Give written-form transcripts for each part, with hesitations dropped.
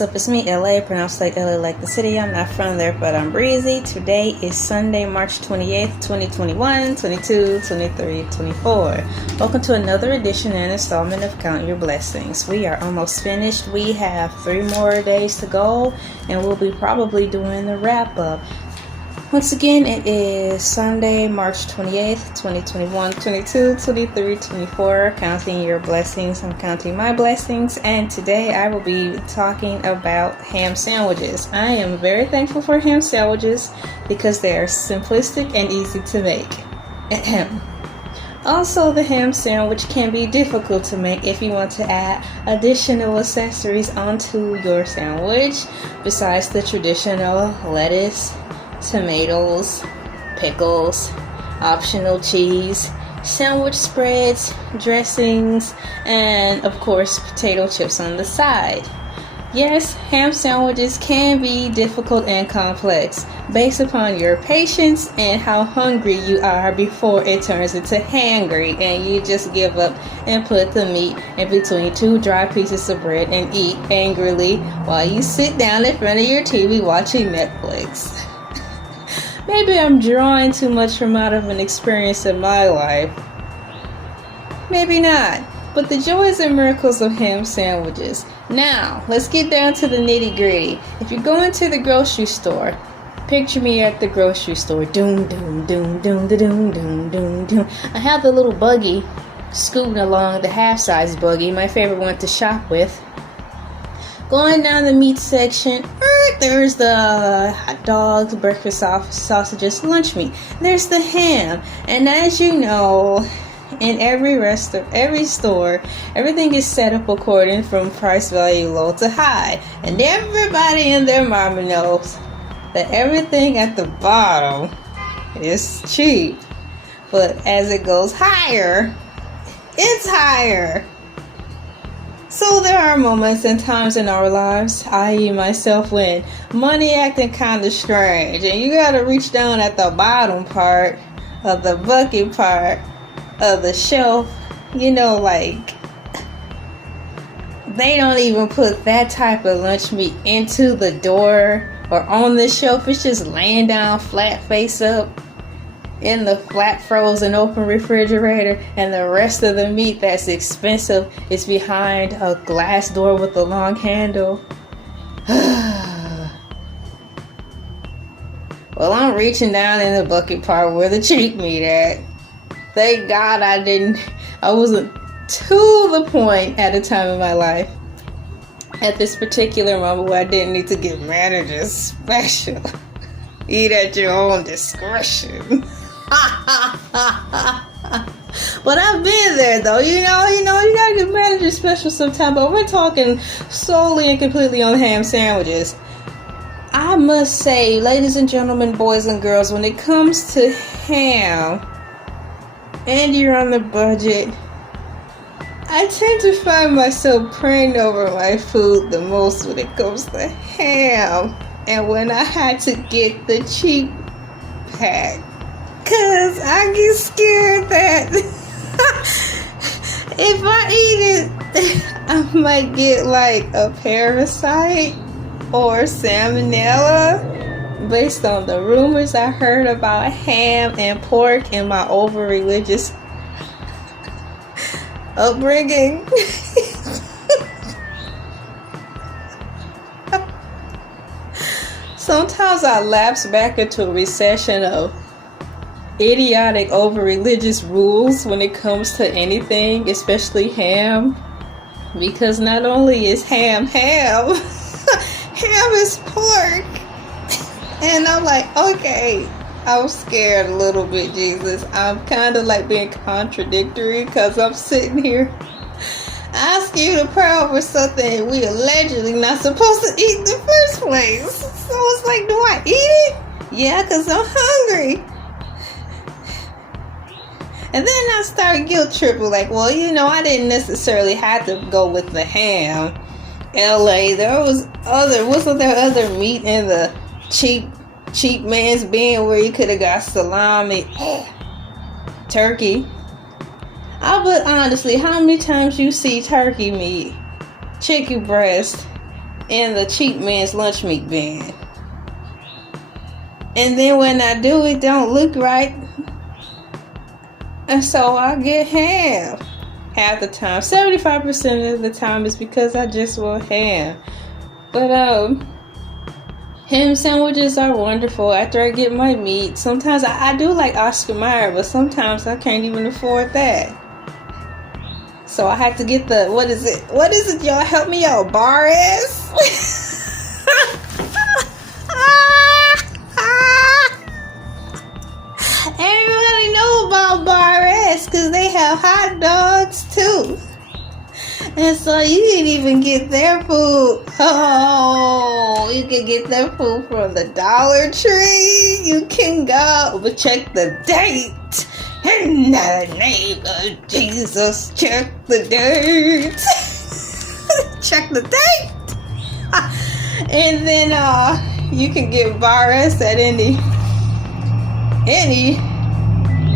What's up, it's me, Elay, pronounced like LA like the city. I'm not from there, but I'm breezy. Today is Sunday, March 28th, 2021, 22, 23, 24. Welcome to another edition and installment of Count Your Blessings. We are almost finished. We have 3 more days to go, and we'll be probably doing the wrap-up. Once again, it is Sunday, March 28th, 2021, 22, 23, 24. Counting your blessings. I'm counting my blessings. And today I will be talking about ham sandwiches. I am very thankful for ham sandwiches because they are simplistic and easy to make. Ahem. Also, the ham sandwich can be difficult to make if you want to add additional accessories onto your sandwich besides the traditional lettuce, tomatoes, pickles, optional cheese, sandwich spreads, dressings, and of course potato chips on the side. Yes, ham sandwiches can be difficult and complex based upon your patience and how hungry you are before it turns into hangry and you just give up and put the meat in between 2 dry pieces of bread and eat angrily while you sit down in front of your TV watching Netflix. Maybe I'm drawing too much from out of an experience in my life. Maybe not. But the joys and miracles of ham sandwiches. Now, let's get down to the nitty gritty. If you're going to the grocery store, picture me at the grocery store. Doom, doom, doom, doom, doom, doom, doom, doom. I have the little buggy scooting along, the half-size buggy, my favorite one to shop with. Going down the meat section, there's the hot dogs, breakfast sausages, lunch meat. There's the ham. And as you know, in every store, everything is set up according from price value low to high. And everybody and their mama knows that everything at the bottom is cheap. But as it goes higher, it's higher. So there are moments and times in our lives, i.e. myself, when money acting kind of strange and you gotta reach down at the bottom part of the bucket part of the shelf. You know, like they don't even put that type of lunch meat into the door or on the shelf. It's just laying down flat face up in the flat frozen open refrigerator, and the rest of the meat that's expensive is behind a glass door with a long handle. Well, I'm reaching down in the bucket part where the cheap meat at. Thank God I wasn't to the point at a time in my life at this particular moment where I didn't need to give managers special. Eat at your own discretion. But I've been there though, you know, you gotta get manager special sometime. But we're talking solely and completely on ham sandwiches. I must say, ladies and gentlemen, boys and girls, when it comes to ham and you're on the budget, I tend to find myself praying over my food the most when it comes to ham. And when I had to get the cheap pack, cause I get scared that if I eat it, I might get like a parasite or salmonella based on the rumors I heard about ham and pork in my over-religious upbringing. Sometimes I lapse back into a recession of idiotic over-religious rules when it comes to anything, especially ham, because not only is ham ham is pork. And I'm like, okay, I'm scared a little bit, Jesus. I'm kind of like being contradictory because I'm sitting here asking you to pray over something we allegedly not supposed to eat in the first place. So it's like, do I eat it? Yeah, because I'm hungry. And then I start guilt tripping, like, well, you know, I didn't necessarily have to go with the ham. Elay, wasn't there other meat in the cheap man's bin where you could have got salami, turkey? But honestly, how many times you see turkey meat, chicken breast, in the cheap man's lunch meat bin. And then when I do, it don't look right. And so I get ham. Half the time, 75% of the time is because I just want ham. But ham sandwiches are wonderful after I get my meat. Sometimes I do like Oscar Mayer, but sometimes I can't even afford that. So I have to get the, what is it, y'all? Help me out, bar S? Everybody know about bar S because they have hot dogs too. And so you can even get their food. Oh, you can get their food from the Dollar Tree. You can go, but check the date. In the name of Jesus, check the date. Check the date. And then you can get bar S at any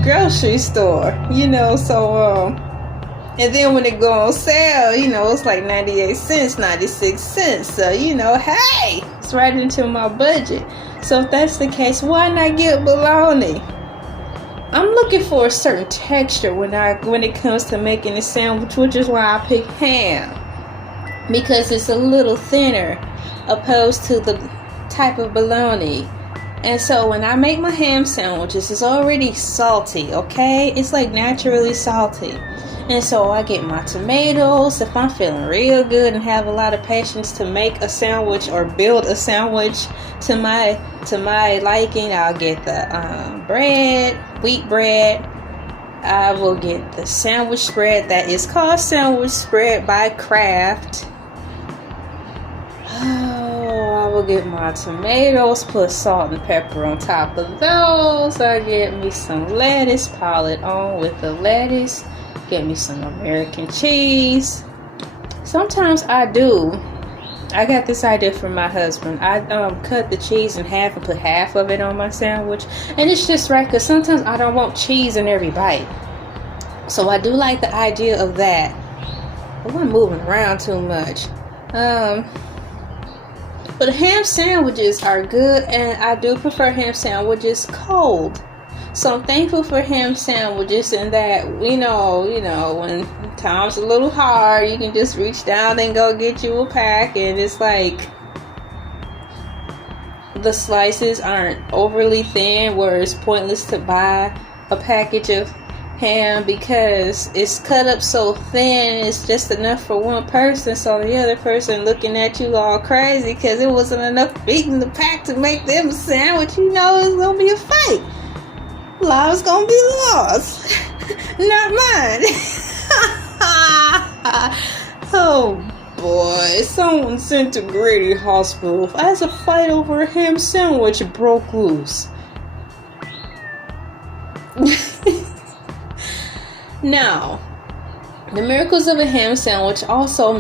grocery store. So and then when it go on sale, it's like 98 cents, 96 cents. So, hey, it's right into my budget. So if that's the case, why not get bologna? I'm looking for a certain texture when it comes to making a sandwich, which is why I pick ham. Because it's a little thinner opposed to the type of bologna. And so when I make my ham sandwiches, it's already salty, okay? It's like naturally salty. And so I get my tomatoes. If I'm feeling real good and have a lot of patience to make a sandwich or build a sandwich to my liking, I'll get the bread, wheat bread. I will get the sandwich spread that is called Sandwich Spread by Kraft. I will get my tomatoes, put salt and pepper on top of those. I get me some lettuce, pile it on with the lettuce. Get me some American cheese. Sometimes I got this idea from my husband. I cut the cheese in half and put half of it on my sandwich. And it's just right because sometimes I don't want cheese in every bite. So I do like the idea of that. But I'm moving around too much. But ham sandwiches are good, and I do prefer ham sandwiches cold. So I'm thankful for ham sandwiches, and that, when time's a little hard, you can just reach down and go get you a pack, and it's like the slices aren't overly thin, where it's pointless to buy a package of ham because it's cut up so thin, it's just enough for one person, so the other person looking at you all crazy because it wasn't enough meat in the pack to make them a sandwich. It's gonna be a fight. Lives gonna be lost. Not mine. Oh boy, someone sent to Grady Hospital as a fight over a ham sandwich broke loose. Now, the miracles of a ham sandwich also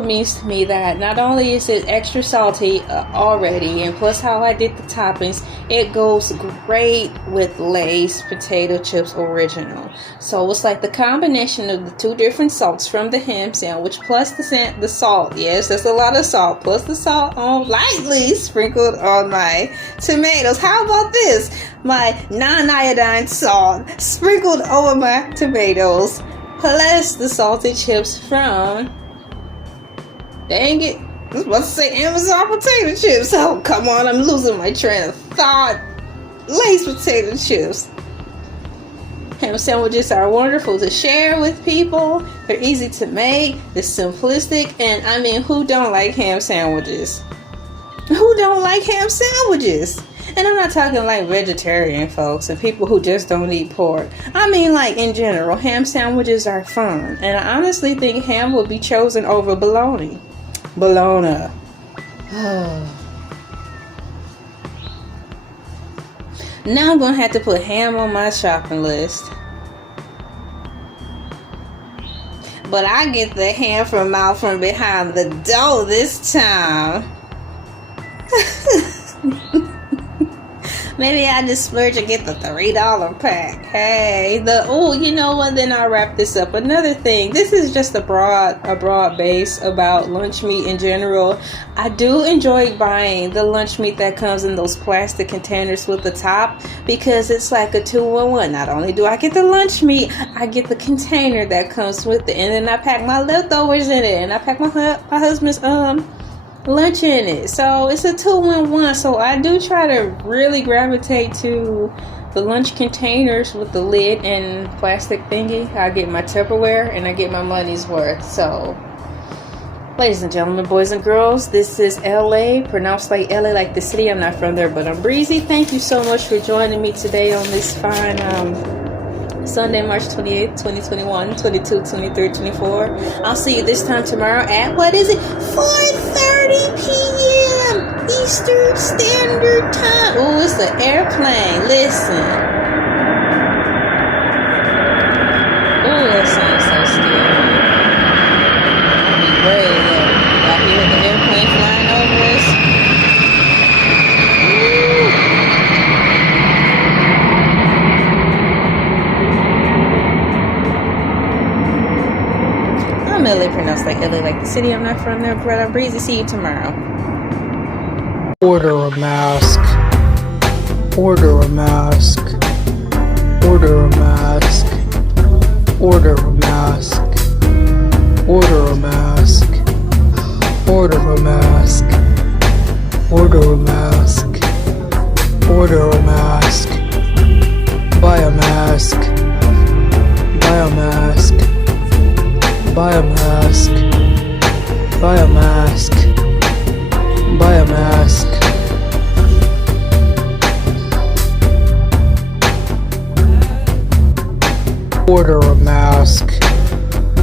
means to me that not only is it extra salty already, and plus how I did the toppings, it goes great with Lay's potato chips original. So it's like the combination of the two different salts from the ham sandwich plus the salt. Yes, that's a lot of salt. Plus the salt lightly sprinkled on my tomatoes. How about this? My non-iodine salt sprinkled over my tomatoes. Plus the salted chips from, dang it, I was about to say Amazon potato chips. Oh, come on, I'm losing my train of thought. Lay's potato chips. Ham sandwiches are wonderful to share with people. They're easy to make. They're simplistic. And who don't like ham sandwiches? Who don't like ham sandwiches? And I'm not talking like vegetarian folks and people who just don't eat pork. Like in general, ham sandwiches are fun. And I honestly think ham will be chosen over bologna. Bologna. Now I'm going to have to put ham on my shopping list. But I get the ham from out from behind the door this time. Maybe I just splurge and get the $3 pack. Hey, you know what? Then I'll wrap this up. Another thing, this is just a broad base about lunch meat in general. I do enjoy buying the lunch meat that comes in those plastic containers with the top, because it's like a 2-in-1. Not only do I get the lunch meat, I get the container that comes with it, and then I pack my leftovers in it, and I pack my husband's lunch in it. So it's a 2-in-1. So I do try to really gravitate to the lunch containers with the lid and plastic thingy. I get my Tupperware and I get my money's worth. So, ladies and gentlemen, boys and girls, this is Elay, pronounced like LA, like the city. I'm not from there, but I'm breezy. Thank you so much for joining me today on this fine Sunday, March 28th, 2021, 22, 23, 24. I'll see you this time tomorrow at, 4:30 p.m. Eastern Standard Time. Oh, it's the airplane. Listen. Oh, that sounds so scary. I'll be brave though. I hear the airplane flying over us. I'm Elay, pronounced like LA, like the city. I'm not from there, but I'm breezy. See you tomorrow. Order a mask. Order a mask. Order a mask. Order a mask. Order a mask. Order a mask. Order a mask. Order a mask. Buy a mask. Buy a mask. Buy a mask. Buy a mask. Buy a mask. Order a mask.